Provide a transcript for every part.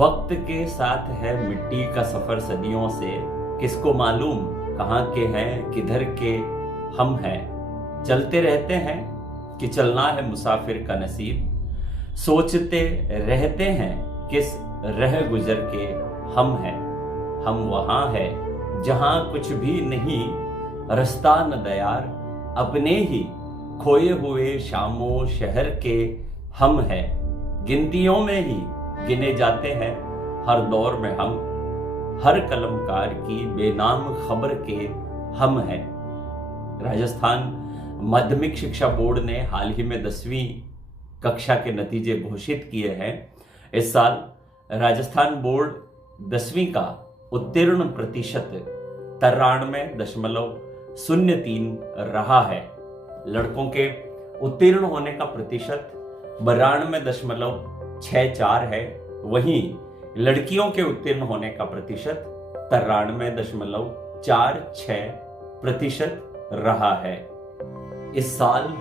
वक्त के साथ है मिट्टी का सफर सदियों से, किसको मालूम कहाँ के हैं किधर के हम हैं। चलते रहते हैं कि चलना है मुसाफिर का नसीब, सोचते रहते हैं किस रह गुजर के हम हैं। हम वहाँ है जहाँ कुछ भी नहीं, रास्ता न दयार, अपने ही खोए हुए शामों शहर के हम हैं। गिनतियों में ही गिने जाते हैं हर दौर में हम, हर कलमकार की बेनाम खबर के हम हैं। राजस्थान माध्यमिक शिक्षा बोर्ड ने हाल ही में 10वीं कक्षा के नतीजे घोषित किए हैं। इस साल राजस्थान बोर्ड 10वीं का उत्तीर्ण प्रतिशत 93.03 रहा है। लड़कों के उत्तीर्ण होने का प्रतिशत 92.64 है, वहीं लड़कियों के उत्तीर्ण होने का प्रतिशत 93.46% रहा है। इस साल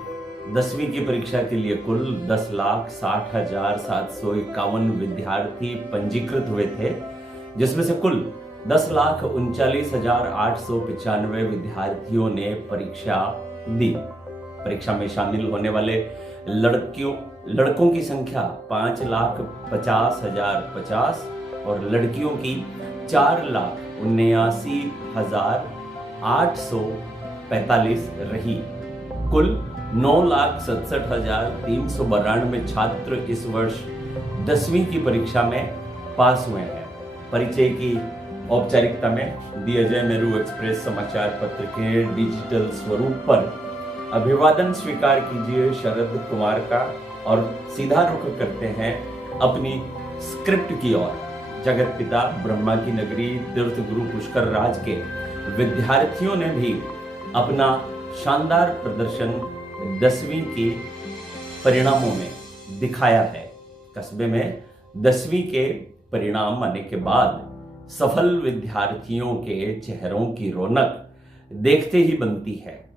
10वीं की परीक्षा के लिए कुल 10,60,751 विद्यार्थी पंजीकृत हुए थे, जिसमें से कुल 10,39,895 विद्यार्थियों ने परीक्षा दी। परीक्षा में शामिल होने वाले लड़कों की संख्या 5,50,050 और लड़कियों की 4,79,845 रही। कुल 9,67,392 छात्र इस वर्ष 10वीं की परीक्षा में पास हुए हैं। परिचय की औपचारिकता में दी अजय मेरू एक्सप्रेस समाचार पत्र के डिजिटल स्वरूप पर अभिवादन स्वीकार कीजिए शरद कुमार का और सीधा रुख करते हैं अपनी स्क्रिप्ट की ओर। जगत पिता ब्रह्मा की नगरी तीर्थ गुरु पुष्कर राज के विद्यार्थियों ने भी अपना शानदार प्रदर्शन 10वीं के परिणामों में दिखाया है। कस्बे में 10वीं के परिणाम आने के बाद सफल विद्यार्थियों के चेहरों की रौनक देखते ही बनती है।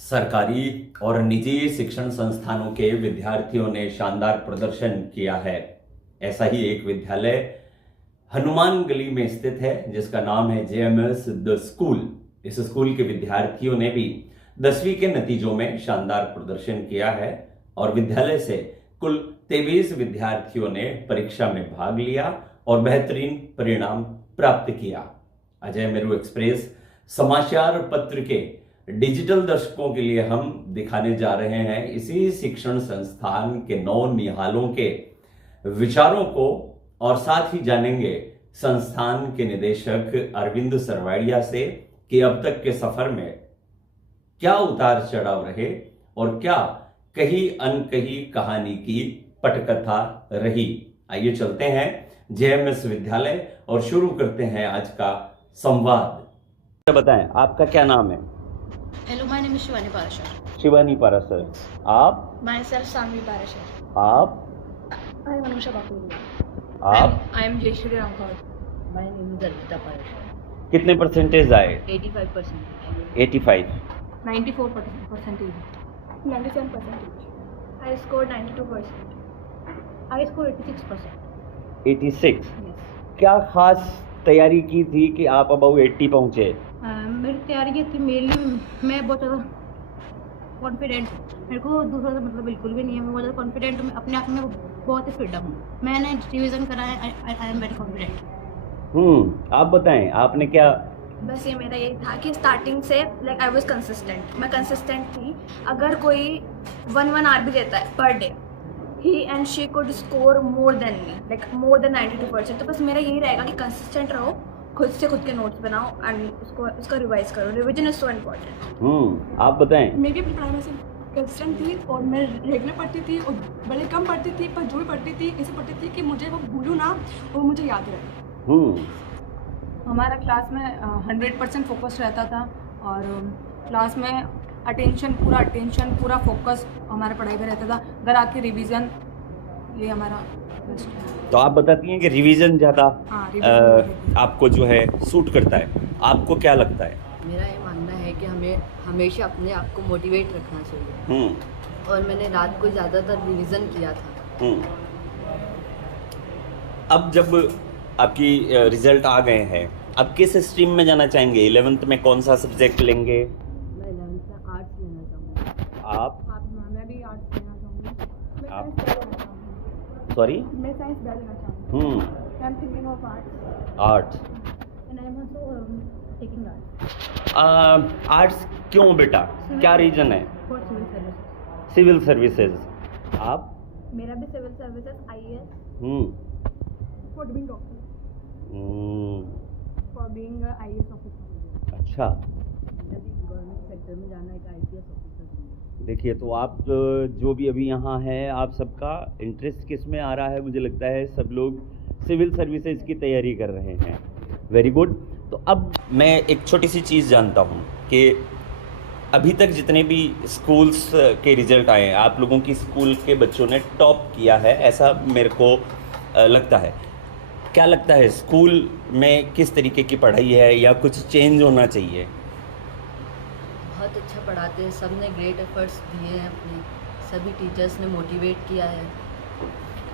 सरकारी और निजी शिक्षण संस्थानों के विद्यार्थियों ने शानदार प्रदर्शन किया है। ऐसा ही एक विद्यालय हनुमान गली में स्थित है, जिसका नाम है JMS द स्कूल। इस स्कूल के विद्यार्थियों ने भी 10वीं के नतीजों में शानदार प्रदर्शन किया है और विद्यालय से कुल 23 विद्यार्थियों ने परीक्षा में भाग लिया और बेहतरीन परिणाम प्राप्त किया। अजय मेरू एक्सप्रेस समाचार पत्र के डिजिटल दर्शकों के लिए हम दिखाने जा रहे हैं इसी शिक्षण संस्थान के नौनिहालों के विचारों को और साथ ही जानेंगे संस्थान के निदेशक अरविंद सरवाड़िया से कि अब तक के सफर में क्या उतार चढ़ाव रहे और क्या कहीं अनकही कहानी की पटकथा रही। आइए चलते हैं JMS विद्यालय और शुरू करते हैं आज का संवाद। बताएं आपका क्या नाम है? Hello, my name is Shivani Parashar. Shivani Parashar. आप? Myself, Sanvi Parashar. आप? I am Anusha Bakulia. आप? I am Jayashri Ramkar. My name is Arpita Parashar. कितने परसेंटेज आए? 85%. 85। 94%. 97%. I scored 92%. I scored 86%. 86। Yes. क्या खास तैयारी की थी कि आप अबाउ 80 पहुंचे? मेरी तैयारी की थी, मेनली मैं बहुत ज़्यादा कॉन्फिडेंट, मेरे को दूसरा तो मतलब बिल्कुल भी नहीं है। मैं बहुत ज़्यादा कॉन्फिडेंट हूँ, अपने आप में बहुत ही फिट हूँ। मैंने रिवीजन करा है, आई एम वेरी कॉन्फिडेंट। आप बताएं आपने क्या? बस ये मेरा यही था कि स्टार्टिंग से लाइक आई वाज कंसिस्टेंट, मैं कंसिस्टेंट थी। अगर कोई 1 आवर भी देता है per day, he and she could score more than me, like more than 92%। तो बस मेरा यही रहेगा कि कंसिस्टेंट रहो, खुद से खुद के नोट्स बनाओ एंड उसका रिवाइज करो। Revision is so important. आप बताएं। मैं भी अपनी पढ़ाई में से कंसिस्टेंट थी और मैं रेगुलर पढ़ती थी और बड़े कम पढ़ती थी, पर जो भी पढ़ती थी ऐसे पढ़ती थी कि मुझे वो भूलूँ ना और मुझे याद रहे। हमारा क्लास में 100% फोकस रहता था और क्लास में अटेंशन पूरा फोकस हमारे पढ़ाई पे रहता था। घर आके रिवीजन, ये हमारा बेस्ट है। तो आप बताती हैं कि रिवीजन ज़्यादा आपको जो है सूट करता है, आपको क्या लगता है? मेरा ये मानना है कि हमें हमेशा अपने आप को मोटिवेट रखना चाहिए और मैंने रात को ज़्यादातर रिवीजन किया था। अब जब आपकी रिजल्ट आ गए हैं, अब किस स्ट्रीम में जाना चाहेंगे? 11th में कौन सा सब्जेक्ट लेंगे? मैं 11th में आर्ट्स लेना चाहूँगी। आप? मैं भी आर्ट्स लेना चाहूँगी। मैं आप? साइंस लेना चाहूँगी। सॉरी? मैं साइंस लेना चाहूँगी। I am thinking of arts. Arts. And I am also taking art arts क्यों बेटा? क्या रीजन है? For civil service. Civil services. आप? मेरा भी civil services IAS। For being doctor, hmm, for being IAS officer. अच्छा। मेरा भी गवर्नमेंट सेक्टर में जाना है, एक IPS ऑफिसर बनना है। देखिए, तो आप जो भी अभी यहाँ हैं, आप सबका इंटरेस्ट किस में आ रहा है? मुझे लगता है सब लोग सिविल सर्विसेज की तैयारी कर रहे हैं। Very good. तो अब मैं एक छोटी सी चीज़ जानता हूँ कि अभी तक जितने भी स्कूल्स के रिज़ल्ट आए हैं, आप लोगों की स्कूल के बच्चों ने टॉप किया है, ऐसा मेरे को लगता है। क्या लगता है, स्कूल में किस तरीके की पढ़ाई है या कुछ चेंज होना चाहिए? बहुत अच्छा पढ़ाते हैं, सब ने ग्रेट एफर्ट्स दिए हैं अपने, सभी टीचर्स ने मोटिवेट किया है।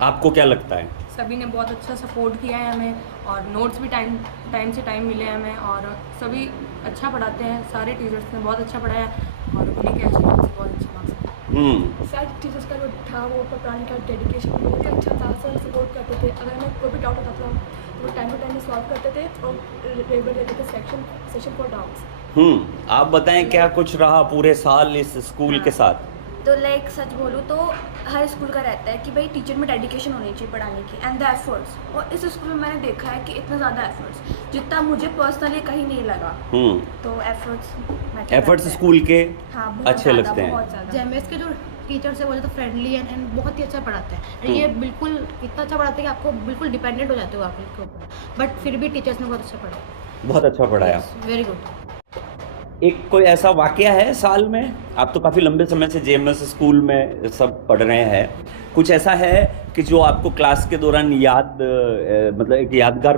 आपको क्या लगता है? सभी ने बहुत अच्छा सपोर्ट किया है हमें, और नोट्स भी टाइम से टाइम मिले हैं हमें, और सभी अच्छा पढ़ाते हैं। सारे टीचर्स ने बहुत अच्छा पढ़ाया और उन्हीं के आशीर्वाद से बहुत अच्छा मार्क्स आए। सारे टीचर्स का जो था वो पढ़ाने का डेडिकेशन बहुत ही अच्छा था। सर सपोर्ट करते थे, अगर हमें कोई भी डाउट होता था तो वो टाइम टू टाइम सॉल्व करते थे और रेगुलर रहते थे सेशन फॉर डाउट्स। आप बताएं, क्या कुछ रहा पूरे साल इस स्कूल के साथ? तो लाइक सच बोलूँ तो हर स्कूल का रहता है कि भाई टीचर में डेडिकेशन होनी चाहिए पढ़ाने की एंड द एफर्ट्स, और इस स्कूल में मैंने देखा है कि इतना ज़्यादा एफर्ट्स जितना मुझे पर्सनली कहीं नहीं लगा। तो एफर्ट्स स्कूल के हाँ बहुत अच्छे ज़्यादा, लगते हैं। बहुत ज़्यादा। जेएमएस के जो टीचर्स है वो तो फ्रेंडली एंड बहुत ही अच्छा पढ़ाते हैं। एंड ये बिल्कुल इतना अच्छा पढ़ाते हैं कि आपको बिल्कुल डिपेंडेंट हो जाते हो आप इसके ऊपर, बट फिर भी टीचर्स ने बहुत अच्छा पढ़ाया। बहुत अच्छा पढ़ाया। Very good. एक कोई ऐसा वाकया है साल में? आप तो काफ़ी लंबे समय से जेएमएस स्कूल में सब पढ़ रहे हैं, कुछ ऐसा है कि जो आपको क्लास के दौरान याद मतलब एक यादगार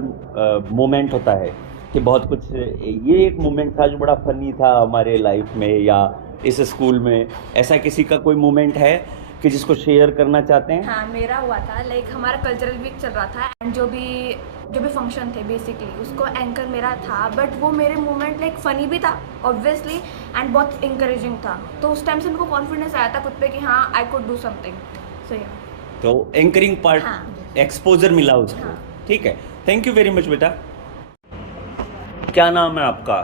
मोमेंट होता है कि बहुत कुछ, ये एक मोमेंट था जो बड़ा फनी था हमारे लाइफ में या इस स्कूल में, ऐसा किसी का कोई मोमेंट है कि जिसको शेयर करना चाहते हैं? हाँ मेरा हुआ था, लाइक हमारा कल्चरल वीक चल रहा था एंड जो भी फंक्शन थे बेसिकली उसको एंकर मेरा था, बट वो मेरे मोमेंट लाइक फ़नी भी था ऑब्वियसली एंड बहुत इंकरेजिंग था। तो उस टाइम से मेरे को कॉन्फिडेंस आया था खुद पे कि हाँ आई कुड डू समथिंग। सो या तो एंकरिंग पार्ट हाँ। एक्सपोजर मिला उसको। हाँ। ठीक है, थैंक यू वेरी मच बेटा। क्या नाम है आपका?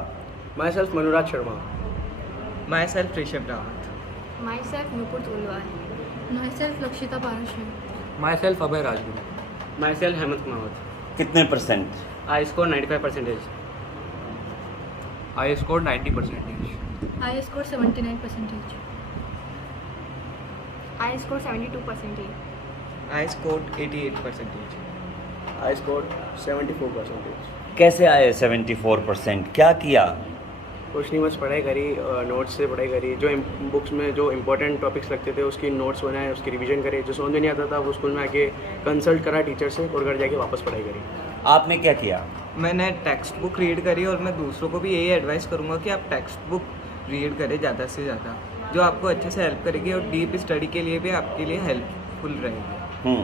Myself Manuraj Sharma. Myself Rishabh Rawat. Myself Nupur Tolwal. Myself Lakshita Paras है। Myself Abhay Rajguru. Myself Hemant Kumawat. कितने percent? I score 95%। I score 90%। I score 79%। I score 72%। I score 88%। I score 74%। कैसे आए 74%? क्या किया? कुछ नहीं, बस पढ़ाई करी, नोट्स से पढ़ाई करी, जो बुक्स में जो इंपॉर्टेंट टॉपिक्स लगते थे उसकी नोट्स बनाए, उसकी रिवीजन करे, जो समझ में नहीं आता था वो स्कूल में आके कंसल्ट करा टीचर से और घर जाके वापस पढ़ाई करी। आपने क्या किया? मैंने टेक्स्ट बुक रीड करी और मैं दूसरों को भी यही एडवाइस करूँगा कि आप टेक्स्ट बुक रीड करें ज़्यादा से ज़्यादा, जो आपको अच्छे से हेल्प करेगी और डीप स्टडी के लिए भी आपके लिए हेल्पफुल रहेगी।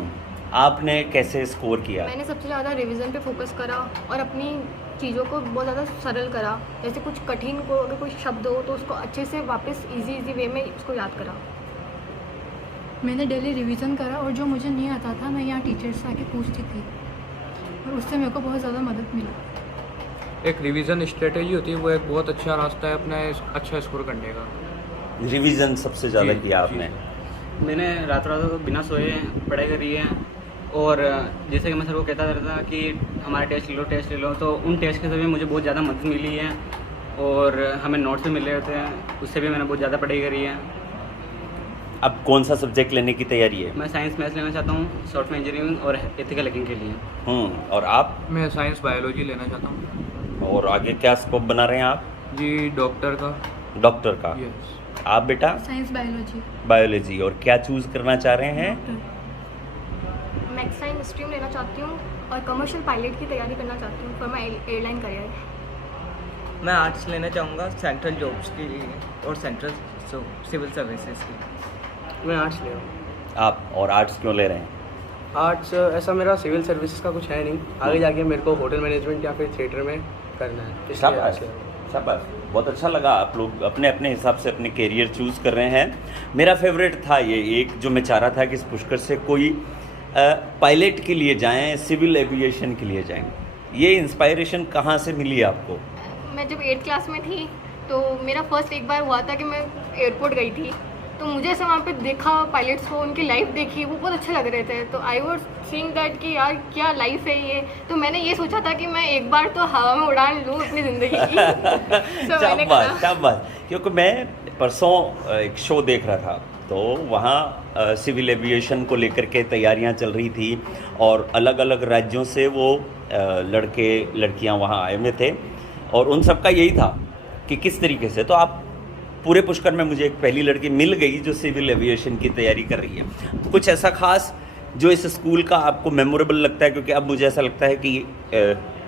आपने कैसे स्कोर किया? मैंने सबसे ज़्यादा रिवीजन पे फोकस करा और अपनी चीज़ों को बहुत ज़्यादा सरल करा। जैसे कुछ कठिन को अगर कोई शब्द हो तो उसको अच्छे से वापस इजी वे में उसको याद करा। मैंने डेली रिवीजन करा और जो मुझे नहीं आता था मैं यहाँ टीचर से आके पूछती थी और उससे मेरे को बहुत ज़्यादा मदद मिला। एक रिवीजन स्ट्रेटेजी होती है, वो एक बहुत अच्छा रास्ता है अपना अच्छा स्कोर करने का। रिवीजन सबसे ज़्यादा जी, किया जी। आपने? मैंने रात बिना सोए पढ़ाई करी है, और जैसे कि मैं सर को कहता रहता था कि हमारा टेस्ट ले लो, तो उन टेस्ट के से भी मुझे बहुत ज़्यादा मदद मिली है और हमें नोट्स भी मिल रहे होते हैं, उससे भी मैंने बहुत ज़्यादा पढ़ाई करी है। अब कौन सा सब्जेक्ट लेने की तैयारी है? मैं साइंस मैथ्स लेना चाहता हूँ सॉफ्टवेयर इंजीनियरिंग और एथिकल हैकिंग के लिए। और आप? मैं साइंस बायोलॉजी लेना चाहता हूँ। और आगे क्या स्कोप बना रहे हैं आप? जी डॉक्टर का। डॉक्टर का। यस। आप बेटा? Science biology. बायोलॉजी। और क्या चूज़ करना चाह रहे हैं? मैं साइंस स्ट्रीम लेना चाहती हूँ और कमर्शियल पायलट की तैयारी करना चाहती हूँ फॉर माई एयरलाइन करियर। मैं आर्ट्स लेना चाहूँगा सेंट्रल जॉब्स के लिए और सेंट्रल सिविल सर्विसेज के लिए। मैं आर्ट्स ले रहा हूँ। आप? और आर्ट्स क्यों ले रहे हैं? आर्ट्स ऐसा मेरा सिविल सर्विसेज का कुछ है नहीं, आगे जाके मेरे को होटल मैनेजमेंट या फिर थिएटर में करना है, इसलिए शाबाश आर्ट्स लिया। शाबाश, बहुत अच्छा लगा। आप लोग अपने अपने हिसाब से अपने कैरियर चूज़ कर रहे हैं। मेरा फेवरेट था ये एक जो मैं चाह रहा था कि इस पुष्कर से कोई पायलट के लिए जाएं, सिविल एविएशन के लिए जाएं। ये इंस्पायरेशन कहाँ से मिली आपको? मैं जब 8th क्लास में थी तो मेरा फर्स्ट एक बार हुआ था कि मैं एयरपोर्ट गई थी, तो मुझे ऐसा वहाँ पे देखा पायलट्स को, उनकी लाइफ देखी, वो बहुत अच्छे लग रहे थे। तो आई वॉज सीइंग दैट कि यार क्या लाइफ है ये। तो मैंने ये सोचा था कि मैं एक बार तो हवा में उड़ान लूँ अपनी ज़िंदगी की। तो मैंने कहा शाबाश, क्योंकि मैं परसों एक शो देख रहा था तो वहाँ सिविल एविएशन को लेकर के तैयारियाँ चल रही थी और अलग अलग राज्यों से वो लड़के लड़कियाँ वहाँ आए हुए थे और उन सबका यही था कि किस तरीके से। तो आप पूरे पुष्कर में मुझे एक पहली लड़की मिल गई जो सिविल एविएशन की तैयारी कर रही है। कुछ ऐसा खास जो इस स्कूल का आपको मेमोरेबल लगता है? क्योंकि अब मुझे ऐसा लगता है कि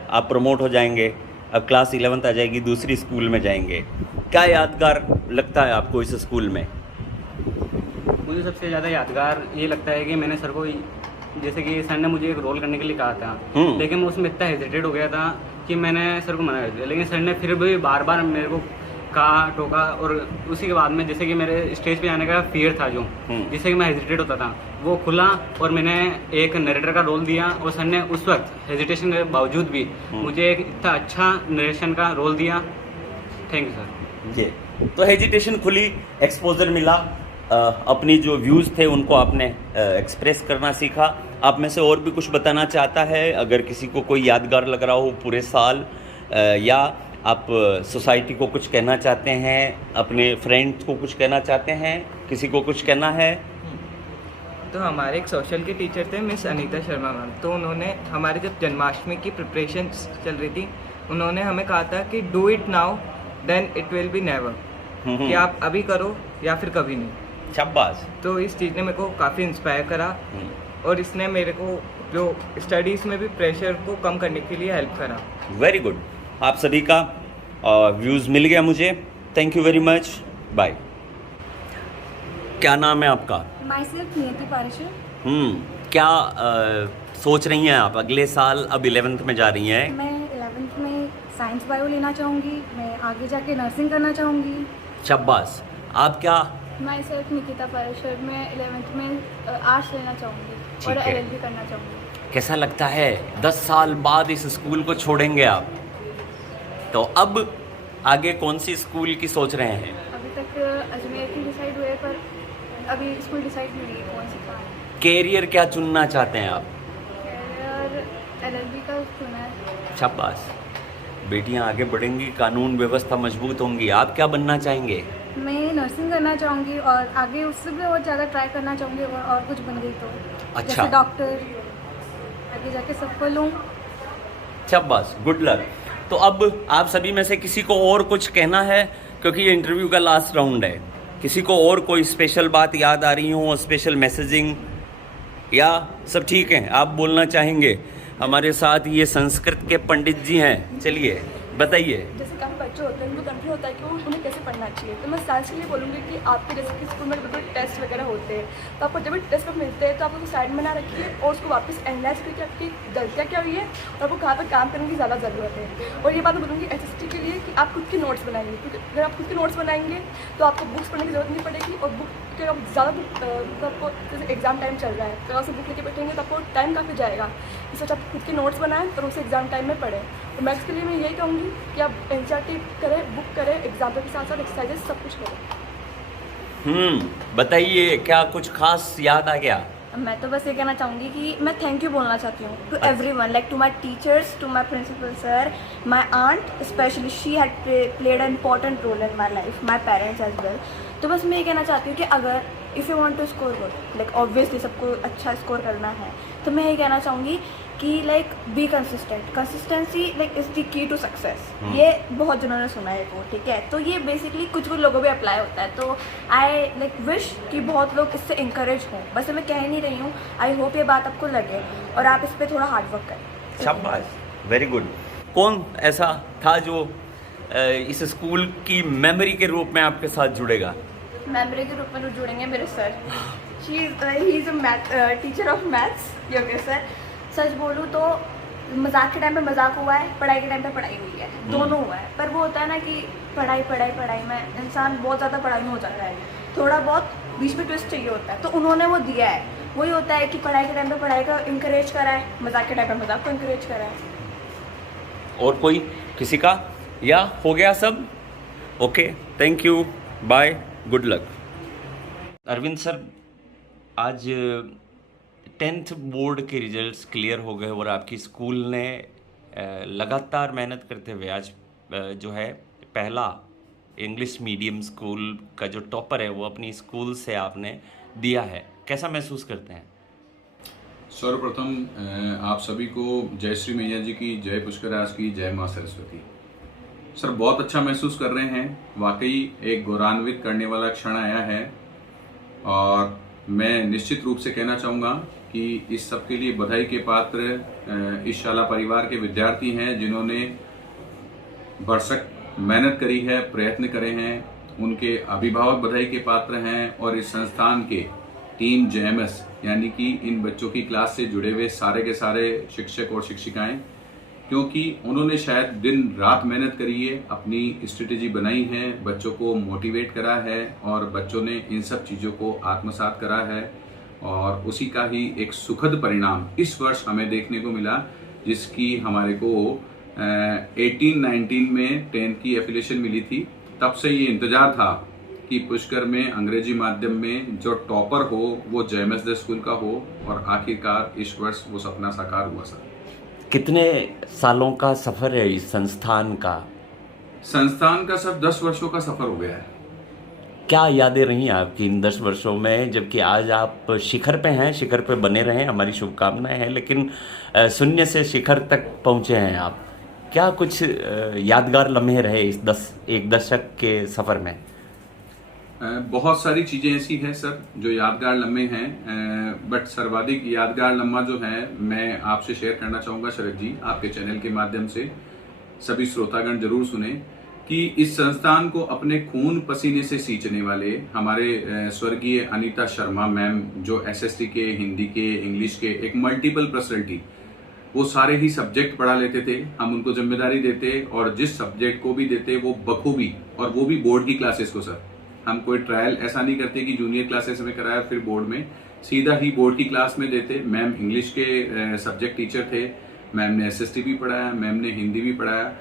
आप प्रमोट हो जाएंगे, अब क्लास 11th आ जाएगी, दूसरी स्कूल में जाएंगे। क्या यादगार लगता है आपको इस स्कूल में? मुझे सबसे ज़्यादा यादगार ये लगता है कि मैंने सर को, जैसे कि सर ने मुझे एक रोल करने के लिए कहा था, लेकिन मैं उसमें इतना हेजिटेट हो गया था कि मैंने सर को मना कर दिया, लेकिन सर ने फिर भी बार बार मेरे को कहा, टोका। और उसी के बाद में जैसे कि मेरे स्टेज पे आने का फियर था जो, जिससे कि मैं हेजिटेट होता था, वो खुला और मैंने एक नरेटर का रोल दिया और सर ने उस वक्त हेजिटेशन के बावजूद भी मुझे एक इतना अच्छा नरेशन का रोल दिया। Thank you sir. ये तो हेजिटेशन खुली, एक्सपोजर मिला, अपनी जो व्यूज़ थे उनको आपने एक्सप्रेस करना सीखा। आप में से और भी कुछ बताना चाहता है? अगर किसी को कोई यादगार लग रहा हो पूरे साल, या आप सोसाइटी को कुछ कहना चाहते हैं, अपने फ्रेंड्स को कुछ कहना चाहते हैं, किसी को कुछ कहना है? तो हमारे एक सोशल के टीचर थे मिस अनीता शर्मा मैम, तो उन्होंने हमारे जब जन्माष्टमी की प्रिपरेशन चल रही थी, उन्होंने हमें कहा था कि do it now then it will be never, कि आप अभी करो या फिर कभी नहीं। शाबाश। तो इस चीज़ ने मेरे को काफ़ी इंस्पायर करा और इसने मेरे को जो स्टडीज़ में भी प्रेशर को कम करने के लिए हेल्प करा। Very good. आप सभी का व्यूज़ मिल गया मुझे। Thank you very much. Bye. क्या नाम है आपका? माई सेल्फ नियति पारिशर। क्या सोच रही हैं आप? अगले साल अब 11th में जा रही हैं। मैं 11th में साइंस बायो लेना चाहूँगी, मैं आगे जाके नर्सिंग करना चाहूँगी। शाबाश। आप क्या? माई सेल्फ निकिता पारेश्वर, मैं 11th में आर्ट्स लेना चाहूँगी और है। LLB करना चाहूँगी। कैसा लगता है 10 साल बाद इस स्कूल को छोड़ेंगे आप, तो अब आगे कौन सी स्कूल की सोच रहे हैं? अभी तक अजमेर की डिसाइड हुए, पर अभी स्कूल डिसाइड नहीं हुई है कौन सी कहाँ है। कैरियर क्या चुनना चाहते हैं आप? कैरियर LLB का चुना है। शाबाश। बेटियां आगे बढ़ेंगी, कानून व्यवस्था मजबूत होंगी। आप क्या बनना चाहेंगे? मैं नर्सिंग करना चाहूँगी और आगे उससे भी और ज़्यादा ट्राई करना चाहूँगी, और कुछ बन गई तो अच्छा। जैसे डॉक्टर, आगे जाके सफल लूँ। शाबाश, गुड लक। तो अब आप सभी में से किसी को और कुछ कहना है, क्योंकि ये इंटरव्यू का लास्ट राउंड है। किसी को और कोई स्पेशल बात याद आ रही हो, स्पेशल मैसेजिंग, या सब ठीक है? आप बोलना चाहेंगे? हमारे साथ ये संस्कृत के पंडित जी हैं, चलिए बताइए। जैसे काफ़ी बच्चे होते हैं उनको कंफ्यूज होता है कि वो उन्हें कैसे पढ़ना चाहिए, तो मैं साइंस के लिए बोलूँगी कि आपके जैसे कि स्कूल में बिल्कुल टेस्ट वगैरह होते हैं, तो आपको जब भी टेस्ट पेपर मिलते हैं तो आप उसको साइड में ना रखिए और उसको वापस एनालाइज करिए कि आपकी गलतियाँ क्या हुई है और आपको कहाँ पर काम करने की ज़्यादा ज़रूरत है। और ये बात मैं बोलूँगी SST के लिए कि आप खुद के नोट्स बनाएंगे, क्योंकि अगर आप खुद के नोट्स बनाएंगे तो आपको बुक्स पढ़ने की ज़रूरत नहीं पड़ेगी, और बुक के आप ज़्यादा तो आपको जैसे एग्जाम टाइम चल रहा है तो आप बुक लेके बैठेंगे तो आपको टाइम काफ़ी जाएगा। इस वजह आप खुद के नोट्स बनाएं और उसे एग्जाम टाइम में पढ़ें। तो मैथ्स के लिए मैं यही कहूँगी कि आप NCERT करें, बुक करें, एग्जाम्पल के साथ साथ एक्सरसाइजेस सब कुछ करें। बताइए, क्या कुछ खास याद आ गया? मैं तो बस ये कहना चाहूँगी कि मैं थैंक यू बोलना चाहती हूँ to everyone, like to my teachers, to my principal sir, my aunt specially, she had played an important role in my life, my parents as well. तो बस मैं ये कहना चाहती हूँ कि अगर if you want to score good, like obviously सबको अच्छा स्कोर करना है, तो मैं ये कहना चाहूँगी कि like be consistent, consistency like is the key to success. ये बहुत जिन्होंने सुना है वो, ठीक है, तो ये बेसिकली कुछ लोगों पे अप्लाई होता है। तो आई लाइक विश कि बहुत लोग इससे इंकरेज हों। बस मैं कह नहीं रही हूँ, आई होप ये बात आपको लगे और आप इस पर थोड़ा हार्ड वर्क करें। शाबाश, वेरी गुड। कौन ऐसा था जो इस स्कूल की मेमोरी के रूप में आपके साथ जुड़ेगा? मेमोरी के रूप में जुड़ेंगे मेरे sir. He is a teacher of maths Yogesh sir. सच बोलूँ तो मजाक के टाइम पे मजाक हुआ है, पढ़ाई के टाइम पे पढ़ाई हुई है, दोनों हुआ है। पर वो होता है ना कि पढ़ाई में इंसान बहुत ज़्यादा पढ़ाई में हो जाता है, थोड़ा बहुत बीच में ट्विस्ट चाहिए होता है, तो उन्होंने वो दिया है। वही होता है कि पढ़ाई के टाइम पे पढ़ाई का इंकरेज करा है, मजाक के टाइम पे मजाक को इंकरेज करा है। और कोई किसी का, या हो गया सब? Okay, thank you, bye, good luck. Arvind sir, आज 10th बोर्ड के रिजल्ट्स क्लियर हो गए और आपकी स्कूल ने लगातार मेहनत करते हुए आज जो है पहला इंग्लिश मीडियम स्कूल का जो टॉपर है वो अपनी स्कूल से आपने दिया है। कैसा महसूस करते हैं? सर्वप्रथम आप सभी को जय श्री मैया जी की, जय पुष्कराज की, जय माँ सरस्वती। सर बहुत अच्छा महसूस कर रहे हैं, वाकई एक गौरवान्वित करने वाला क्षण आया है और मैं निश्चित रूप से कहना चाहूँगा कि इस सब के लिए बधाई के पात्र इस शाला परिवार के विद्यार्थी हैं जिन्होंने भरसक मेहनत करी है, प्रयत्न करे हैं। उनके अभिभावक बधाई के पात्र हैं और इस संस्थान के टीम JMS यानी कि इन बच्चों की क्लास से जुड़े हुए सारे के सारे शिक्षक और शिक्षिकाएं, क्योंकि उन्होंने शायद दिन रात मेहनत करी है, अपनी स्ट्रेटेजी बनाई है, बच्चों को मोटिवेट करा है और बच्चों ने इन सब चीज़ों को आत्मसात करा है और उसी का ही एक सुखद परिणाम इस वर्ष हमें देखने को मिला, जिसकी हमारे को 18-19 में 10th की एफिलिएशन मिली थी। तब से ये इंतजार था कि पुष्कर में अंग्रेजी माध्यम में जो टॉपर हो वो JMS द स्कूल का हो और आखिरकार इस वर्ष वो सपना साकार हुआ। सर कितने सालों का सफ़र है इस संस्थान का? संस्थान का सर 10 वर्षों का सफ़र हो गया है। क्या यादें रही आपकी इन 10 वर्षों में, जबकि आज आप शिखर पे हैं? शिखर पे बने रहें, हमारी शुभकामनाएं हैं, लेकिन शून्य से शिखर तक पहुंचे हैं आप। क्या कुछ यादगार लम्हे रहे इस एक दशक के सफ़र में? बहुत सारी चीज़ें ऐसी हैं सर जो यादगार लम्हे हैं, बट सर्वाधिक यादगार लम्हा जो है मैं आपसे शेयर करना चाहूँगा शरद जी, आपके चैनल के माध्यम से सभी श्रोतागण जरूर सुने कि इस संस्थान को अपने खून पसीने से सींचने वाले हमारे स्वर्गीय अनीता शर्मा मैम, जो SST के, हिंदी के, इंग्लिश के एक मल्टीपल पर्सनैलिटी, वो सारे ही सब्जेक्ट पढ़ा लेते थे। हम उनको जिम्मेदारी देते और जिस सब्जेक्ट को भी देते वो बखूबी, और वो भी बोर्ड की क्लासेस को। सर हम कोई ट्रायल ऐसा नहीं करते कि जूनियर क्लासेस में कराया फिर बोर्ड में, सीधा ही बोर्ड की क्लास में देते। मैम इंग्लिश के सब्जेक्ट टीचर थे, मैम ने SST भी पढ़ाया, मैम ने हिंदी भी पढ़ाया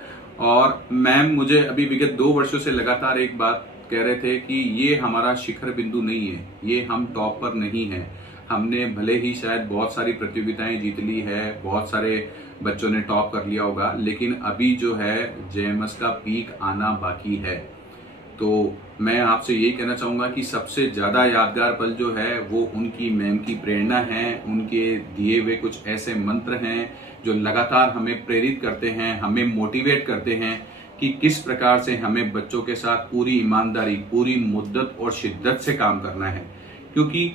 और मैम मुझे अभी विगत 2 वर्षों से लगातार एक बात कह रहे थे कि ये हमारा शिखर बिंदु नहीं है, ये हम टॉप पर नहीं है। हमने भले ही शायद बहुत सारी प्रतियोगिताएं जीत ली है, बहुत सारे बच्चों ने टॉप कर लिया होगा, लेकिन अभी जो है JMS का पीक आना बाकी है। तो मैं आपसे यही कहना चाहूँगा कि सबसे ज़्यादा यादगार पल जो है वो उनकी मैम की प्रेरणा है, उनके दिए हुए कुछ ऐसे मंत्र हैं जो लगातार हमें प्रेरित करते हैं, हमें मोटिवेट करते हैं कि किस प्रकार से हमें बच्चों के साथ पूरी ईमानदारी, पूरी मुद्दत और शिद्दत से काम करना है। क्योंकि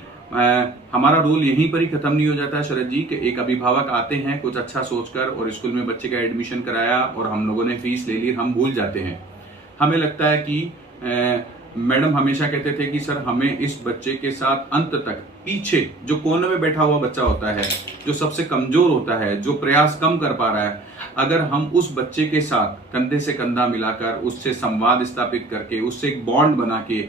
हमारा रोल यहीं पर ही खत्म नहीं हो जाता है शरद जी, कि एक अभिभावक आते हैं कुछ अच्छा सोचकर और स्कूल में बच्चे का एडमिशन कराया और हम लोगों ने फीस ले ली, हम भूल जाते हैं। हमें लगता है कि मैडम हमेशा कहते थे कि सर हमें इस बच्चे के साथ अंत तक, पीछे जो कोने में बैठा हुआ बच्चा होता है, जो सबसे कमजोर होता है, जो प्रयास कम कर पा रहा है, अगर हम उस बच्चे के साथ कंधे से कंधा मिलाकर उससे संवाद स्थापित करके, उससे एक बॉन्ड बना के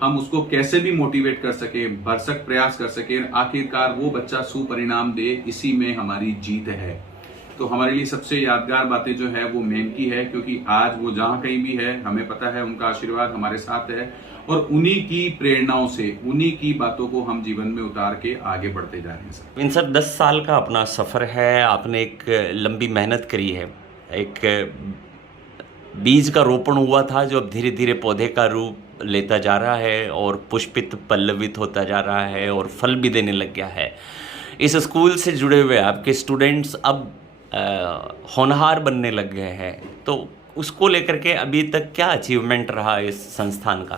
हम उसको कैसे भी मोटिवेट कर सके, भरसक प्रयास कर सके, आखिरकार वो बच्चा सुपरिणाम दे, इसी में हमारी जीत है। तो हमारे लिए सबसे यादगार बातें जो है वो मैम की है, क्योंकि आज वो जहाँ कहीं भी है हमें पता है उनका आशीर्वाद हमारे साथ है और उन्हीं की प्रेरणाओं से, उन्हीं की बातों को हम जीवन में उतार के आगे बढ़ते जा रहे हैं। सर इन सर 10 साल का अपना सफ़र है, आपने एक लंबी मेहनत करी है, एक बीज का रोपण हुआ था जो अब धीरे धीरे पौधे का रूप लेता जा रहा है और पुष्पित पल्लवित होता जा रहा है और फल भी देने लग गया है। इस स्कूल से जुड़े हुए आपके स्टूडेंट्स अब होनहार बनने लग गए हैं, तो उसको लेकर के अभी तक क्या अचीवमेंट रहा इस संस्थान का?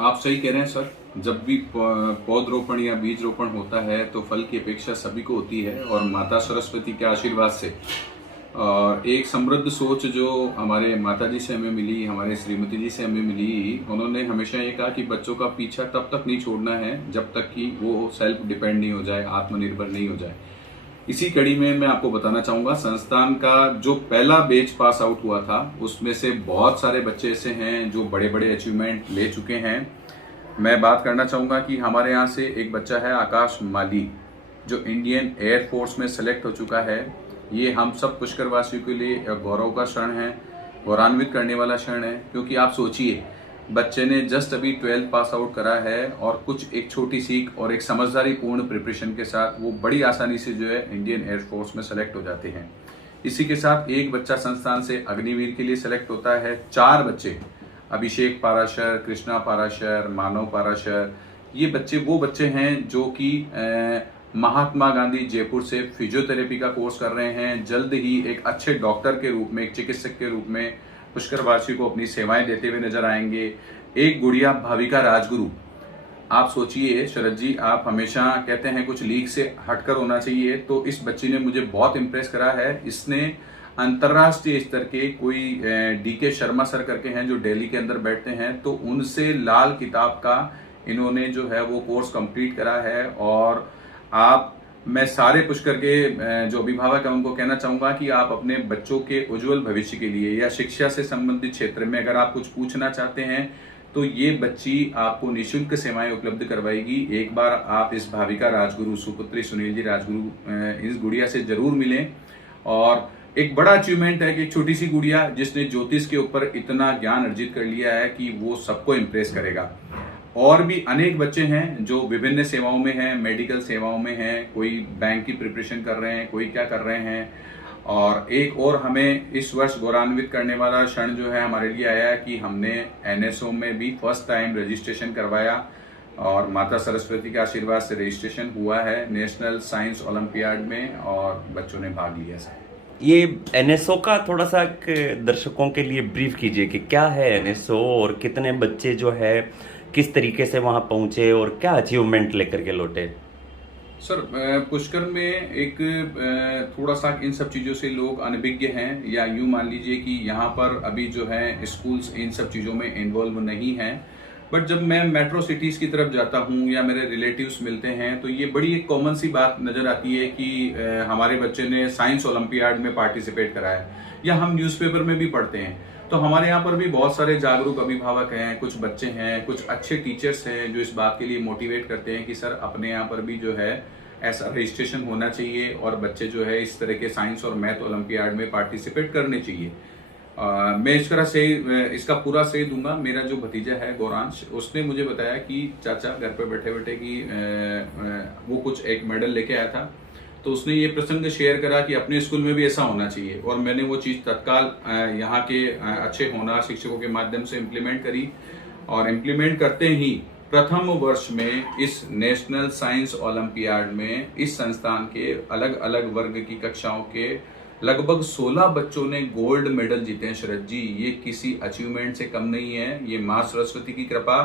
आप सही कह रहे हैं सर, जब भी पौधरोपण या बीज रोपण होता है तो फल की अपेक्षा सभी को होती है और माता सरस्वती के आशीर्वाद से और एक समृद्ध सोच जो हमारे माता जी से हमें मिली, हमारे श्रीमती जी से हमें मिली, उन्होंने हमेशा ये कहा कि बच्चों का पीछा तब तक नहीं छोड़ना है जब तक कि वो सेल्फ डिपेंड नहीं हो जाए, आत्मनिर्भर नहीं हो जाए। इसी कड़ी में मैं आपको बताना चाहूँगा, संस्थान का जो पहला बैच पास आउट हुआ था उसमें से बहुत सारे बच्चे ऐसे हैं जो बड़े बड़े अचीवमेंट ले चुके हैं। मैं बात करना चाहूँगा कि हमारे यहाँ से एक बच्चा है आकाश माली, जो इंडियन एयरफोर्स में सेलेक्ट हो चुका है। ये हम सब पुष्कर वासियों के लिए गौरव का क्षण है, गौरवान्वित करने वाला क्षण है, क्योंकि आप सोचिए बच्चे ने जस्ट अभी 12th पास आउट करा है और कुछ एक छोटी सीख और एक समझदारी पूर्ण प्रिपरेशन के साथ वो बड़ी आसानी से जो है इंडियन एयरफोर्स में सेलेक्ट हो जाते हैं। इसी के साथ एक बच्चा संस्थान से अग्निवीर के लिए सेलेक्ट होता है। 4 बच्चे, अभिषेक पाराशर, कृष्णा पाराशर, मानव पाराशर, ये बच्चे वो बच्चे हैं जो कि महात्मा गांधी जयपुर से फिजियोथेरेपी का कोर्स कर रहे हैं। जल्द ही एक अच्छे डॉक्टर के रूप में, एक चिकित्सक के रूप में पुष्कर वासियों को अपनी सेवाएं देते हुए नजर आएंगे। एक गुड़िया भाविका राजगुरु, आप सोचिए शरद जी, आप हमेशा कहते हैं कुछ लीग से हटकर होना चाहिए, तो इस बच्ची ने मुझे बहुत इम्प्रेस करा है। इसने अंतर्राष्ट्रीय स्तर के कोई DK शर्मा सर करके हैं जो दिल्ली के अंदर बैठते हैं, तो उनसे लाल किताब का इन्होंने जो है वो कोर्स कंप्लीट करा है। और मैं सारे पुष्कर के जो अभिभावक हैं उनको कहना चाहूंगा कि आप अपने बच्चों के उज्जवल भविष्य के लिए या शिक्षा से संबंधित क्षेत्र में अगर आप कुछ पूछना चाहते हैं तो ये बच्ची आपको निःशुल्क सेवाएं उपलब्ध करवाएगी। एक बार आप इस भाविका राजगुरु, सुपुत्री सुनील जी राजगुरु, इस गुड़िया से जरूर मिलें। और एक बड़ा अचीवमेंट है कि एक छोटी सी गुड़िया जिसने ज्योतिष के ऊपर इतना ज्ञान अर्जित कर लिया है कि वो सबको इम्प्रेस करेगा। और भी अनेक बच्चे हैं जो विभिन्न सेवाओं में हैं, मेडिकल सेवाओं में हैं, कोई बैंक की प्रिपरेशन कर रहे हैं, कोई क्या कर रहे हैं। और एक और हमें इस वर्ष गौरवान्वित करने वाला क्षण जो है हमारे लिए आया है कि हमने NSO में भी फर्स्ट टाइम रजिस्ट्रेशन करवाया और माता सरस्वती के आशीर्वाद से रजिस्ट्रेशन हुआ है नेशनल साइंस ओलंपियाड में और बच्चों ने भाग लिया। ये NSO का थोड़ा सा दर्शकों के लिए ब्रीफ कीजिए कि क्या है NSO और कितने बच्चे जो है किस तरीके से वहां पहुंचे और क्या अचीवमेंट लेकर के लौटे। सर, पुष्कर में एक थोड़ा सा इन सब चीज़ों से लोग अनभिज्ञ हैं, या यूँ मान लीजिए कि यहाँ पर अभी जो है स्कूल्स इन सब चीज़ों में इन्वॉल्व नहीं हैं। बट जब मैं मेट्रो सिटीज़ की तरफ जाता हूँ या मेरे रिलेटिव्स मिलते हैं तो ये बड़ी एक कॉमन सी बात नज़र आती है कि हमारे बच्चे ने साइंस ओलंपियाड में पार्टिसिपेट करा है, या हम न्यूज़पेपर में भी पढ़ते हैं। तो हमारे यहाँ पर भी बहुत सारे जागरूक अभिभावक हैं, कुछ बच्चे हैं, कुछ अच्छे टीचर्स हैं जो इस बात के लिए मोटिवेट करते हैं कि सर अपने यहाँ पर भी जो है ऐसा रजिस्ट्रेशन होना चाहिए और बच्चे जो है इस तरह के साइंस और मैथ ओलंपियाड में पार्टिसिपेट करने चाहिए। मैं इसका पूरा श्रेय दूंगा। मेरा जो भतीजा है गौरांश, उसने मुझे बताया कि चाचा घर पे बैठे बैठे कि वो कुछ एक मेडल लेके आया था, तो उसने ये प्रसंग शेयर करा कि अपने स्कूल में भी ऐसा होना चाहिए। और मैंने वो चीज़ तत्काल यहाँ के अच्छे होनहार शिक्षकों के माध्यम से इम्प्लीमेंट करी और इम्प्लीमेंट करते ही प्रथम वर्ष में इस नेशनल साइंस ओलंपियाड में इस संस्थान के अलग अलग वर्ग की कक्षाओं के लगभग 16 बच्चों ने गोल्ड मेडल जीते हैं। शरद जी, ये किसी अचीवमेंट से कम नहीं है, ये माँ सरस्वती की कृपा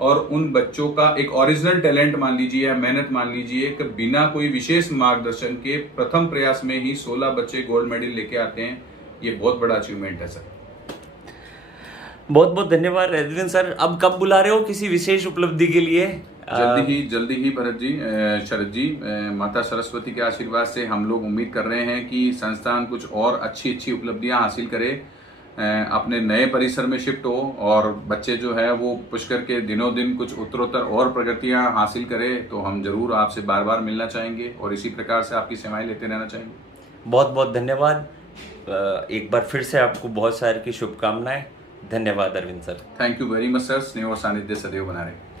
और उन बच्चों का एक ओरिजिनल टैलेंट मान लीजिए या मेहनत मान लीजिए कि बिना कोई विशेष मार्गदर्शन के प्रथम प्रयास में ही 16 बच्चे गोल्ड मेडल लेके आते हैं। ये बहुत बड़ा अचीवमेंट है सर। बहुत बहुत धन्यवाद रजनीन सर। अब कब बुला रहे हो किसी विशेष उपलब्धि के लिए? जल्दी ही भरत जी, शरद जी, माता सरस्वती के आशीर्वाद से हम लोग उम्मीद कर रहे हैं कि संस्थान कुछ और अच्छी उपलब्धियां हासिल करे, अपने नए परिसर में शिफ्ट हो और बच्चे जो है वो पुष्कर के दिनों दिन कुछ उत्तरोत्तर और प्रगतियां हासिल करे। तो हम जरूर आपसे बार बार मिलना चाहेंगे और इसी प्रकार से आपकी सेवाएं लेते रहना चाहेंगे। बहुत बहुत धन्यवाद। एक बार फिर से आपको बहुत सारी की शुभकामनाएं। धन्यवाद Arvind sir. Thank you very much sir. स्नेह और सानिध्य सदैव बना रहे।